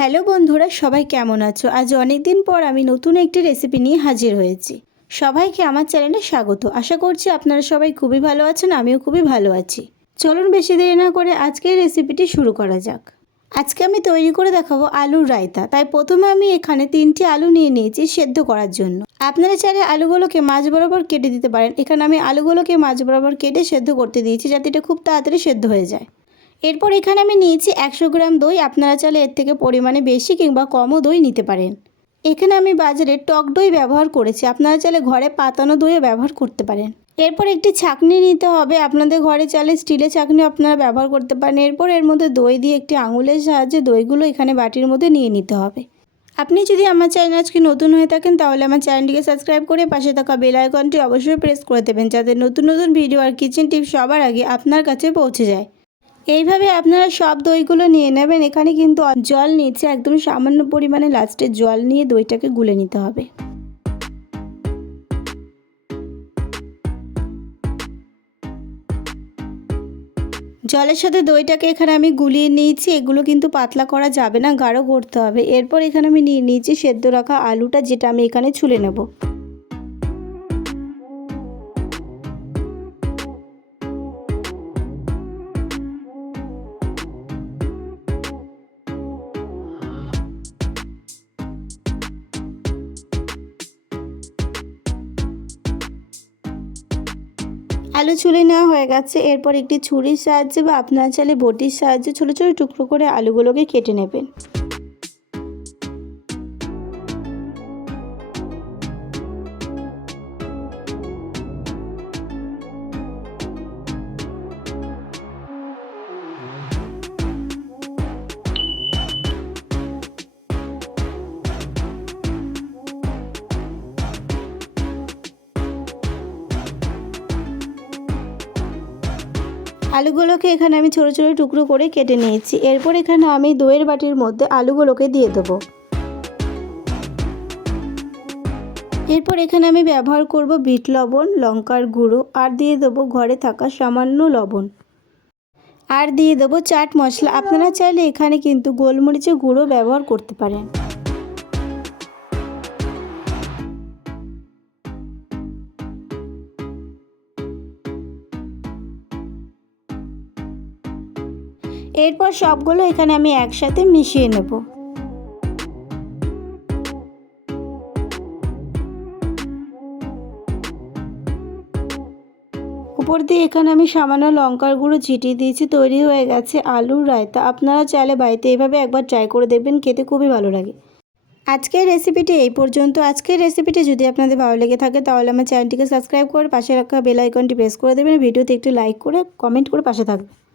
Hello বন্ধুরা, সবাই কেমন আছো? আজ অনেক দিন পর আমি নতুন একটি রেসিপি নিয়ে হাজির হয়েছি। সবাইকে আমার চ্যানেলে স্বাগত। আশা করছি আপনারা সবাই খুবই ভালো আছেন, আমিও খুবই ভালো আছি। চলুন বেশি দেরি না করে আজকের রেসিপিটি শুরু করা যাক। আজকে আমি তৈরি করে দেখাবো আলুর রায়তা। তাই প্রথমে আমি এখানে 3টি আলু নিয়ে নিয়েছি সেদ্ধ করার জন্য। আপনারা চাইলে আলুগুলোকে মাঝ বরাবর কেটে দিতে পারেন। এখানে আমি আলুগুলোকে মাঝ বরাবর কেটে সেদ্ধ করতে দিয়েছি, যাতে এটা খুব তাড়াতাড়ি সেদ্ধ হয়ে যায়। এরপর এখানে আমি নিয়েছি 100 গ্রাম দই। আপনারা চাইলে এর থেকে পরিমাণে বেশি কিংবা কমও দই নিতে পারেন। এখানে আমি বাজারে টক দই ব্যবহার করেছি, আপনারা চাইলে ঘরে পাতানো দইও ব্যবহার করতে পারেন। এরপর একটি ছাঁকনি নিতে হবে, আপনাদের ঘরে চাইলে স্টিলের ছাঁকনি আপনারা ব্যবহার করতে পারেন। এরপর এর মধ্যে দই দিয়ে একটি আঙুলের সাহায্যে দইগুলো এখানে বাটির মধ্যে নিয়ে নিতে হবে। আপনি যদি আমার চ্যানেল আজকে নতুন হয়ে থাকেন তাহলে আমার চ্যানেলটিকে সাবস্ক্রাইব করে পাশে থাকা বেল আইকনটি অবশ্যই প্রেস করে দেবেন, যাতে নতুন নতুন ভিডিও আর কিচেন টিপস সবার আগে আপনার কাছে পৌঁছে যায়। এইভাবে আপনারা সব দইগুলো নিয়ে নেবেন। এখানে কিন্তু জল নিচ্ছে, একদম সামান্য পরিমাণে লাস্টে জল নিয়ে দইটাকে গুলে নিতে হবে। জলের সাথে দইটাকে এখানে আমি গুলিয়ে নিয়েছি। এগুলো কিন্তু পাতলা করা যাবে না, গাঢ় করতে হবে। এরপর এখানে আমি নিয়ে নিয়েছি সেদ্ধ রাখা আলুটা, যেটা আমি এখানে ছুলে নেব। আলু ছুলে নেওয়া হয়ে গেছে। এরপর একটি ছুরির সাহায্যে বা আপনার চাইলে বটির সাহায্যে ছোটো ছোটো টুকরো করে আলুগুলোকে কেটে নেবেন। আলুগুলোকে এখানে আমি ছোটো ছোটো টুকরো করে কেটে নিয়েছি। এরপর এখানে আমি দইয়ের বাটির মধ্যে আলুগুলোকে দিয়ে দেবো। এরপর এখানে আমি ব্যবহার করব বিট লবণ, লঙ্কার গুঁড়ো, আর দিয়ে দেবো ঘরে থাকা সামান্য লবণ, আর দিয়ে দেবো চাট মশলা। আপনারা চাইলে এখানে কিন্তু গোলমরিচের গুঁড়ো ব্যবহার করতে পারেন। এরপর সবগুলো এখানে আমি একসাথে মিশিয়ে নেব। উপর দিয়ে এখানে আমি সামান্য লঙ্কার গুঁড়ো ছিটিয়ে দিয়েছি। তৈরি হয়ে গেছে আলুর রায়তা। আপনারা চাইলে বাড়িতে এইভাবে একবার ট্রাই করে দেখবেন, খেতে খুবই ভালো লাগে। আজকের রেসিপিটি এই পর্যন্ত। আজকের রেসিপিটি যদি আপনাদের ভালো লেগে থাকে তাহলে আমার চ্যানেলটিকে সাবস্ক্রাইব করে পাশে রাখা বেল আইকনটি প্রেস করে দেবেন। ভিডিওতে একটু লাইক করে কমেন্ট করে পাশে থাকবেন।